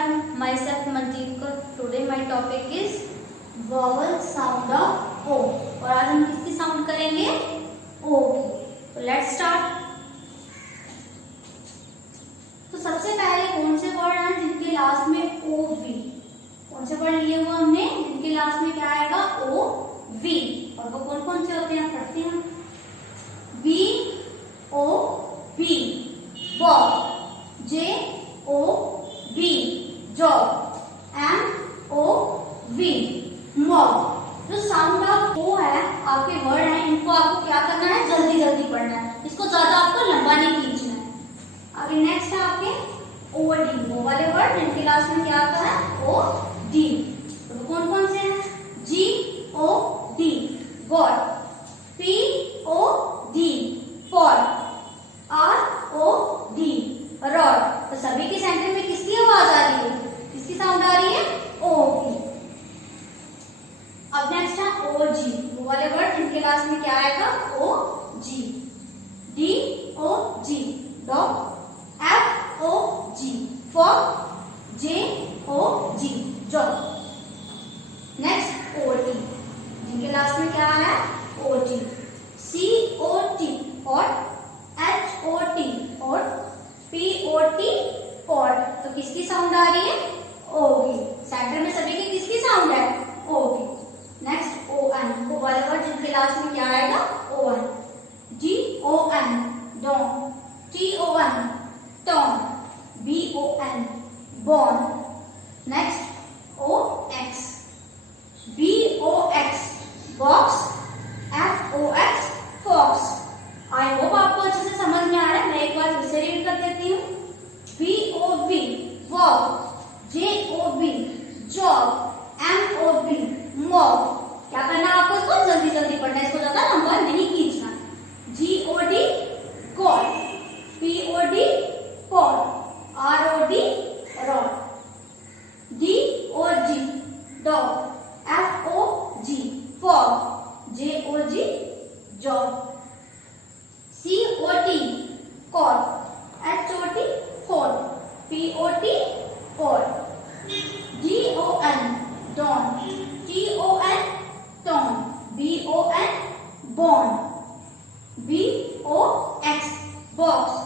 everyone, myself Manjeet Kaur. Today my topic is vowel sound of O. और आज हम किसकी साउंड करेंगे? O की. तो let's start. तो सबसे पहले कौन से वर्ड हैं जिनके लास्ट में ओ वी? कौन से वर्ड लिए हुआ हमने जिनके लास्ट में क्या आएगा? O V. और वो कौन कौन से होते हैं पढ़ते हैं. B O B ball, J O B job, M O V mob. जो साउंड ऑफ ओ है, आपके वर्ड हैं, इनको आपको क्या करना है? जल्दी जल्दी पढ़ना है. इसको ज्यादा आपको लंबा नहीं खींचना है. अभी नेक्स्ट है आपके ओ डी. वो वाले वर्ड जिनके लास्ट में क्या आता है? O D. तो कौन कौन से हैं? G O D god, P O D pot, R O D rod. तो सभी के सेंटर में किसकी आवाज आ रही है? किसकी साउंड आ रही है? ओ की. अब नेक्स्ट है ओ जी. वो वाले वर्ड जिनके लास्ट में क्या आएगा? O G. D O G dog, F O G fog, J O G job. Next O T. जिनके लास्ट में क्या है? O T. C O T और एच ओ टी और पी ओ टी पॉट. तो किसकी साउंड आ रही है? ओ की. सेंटर में सभी की किसकी साउंड है? ओ की. Next O N. ओ वाले वर्ड जिनके लास्ट में क्या आएगा? O N. G O N don, T O N ton, B O N bon. Next O X. B O X box, F O X fox. I hope आपको अच्छे से समझ में आ रहा है. मैं एक बार फिर से रीड कर देती हूँ. V O B walk, J O B job, M O B mob. क्या करना है आपको? इसको जल्दी जल्दी पढ़ना है. इसको ज्यादा लंबा नहीं खींचना. G O D god, P O D pot, R O D rod, D O G dog, F O G fog, J O G job, C O T cot, H O T hot, P O T pot, D O N don, T O N ton, B O N bon, B O X box,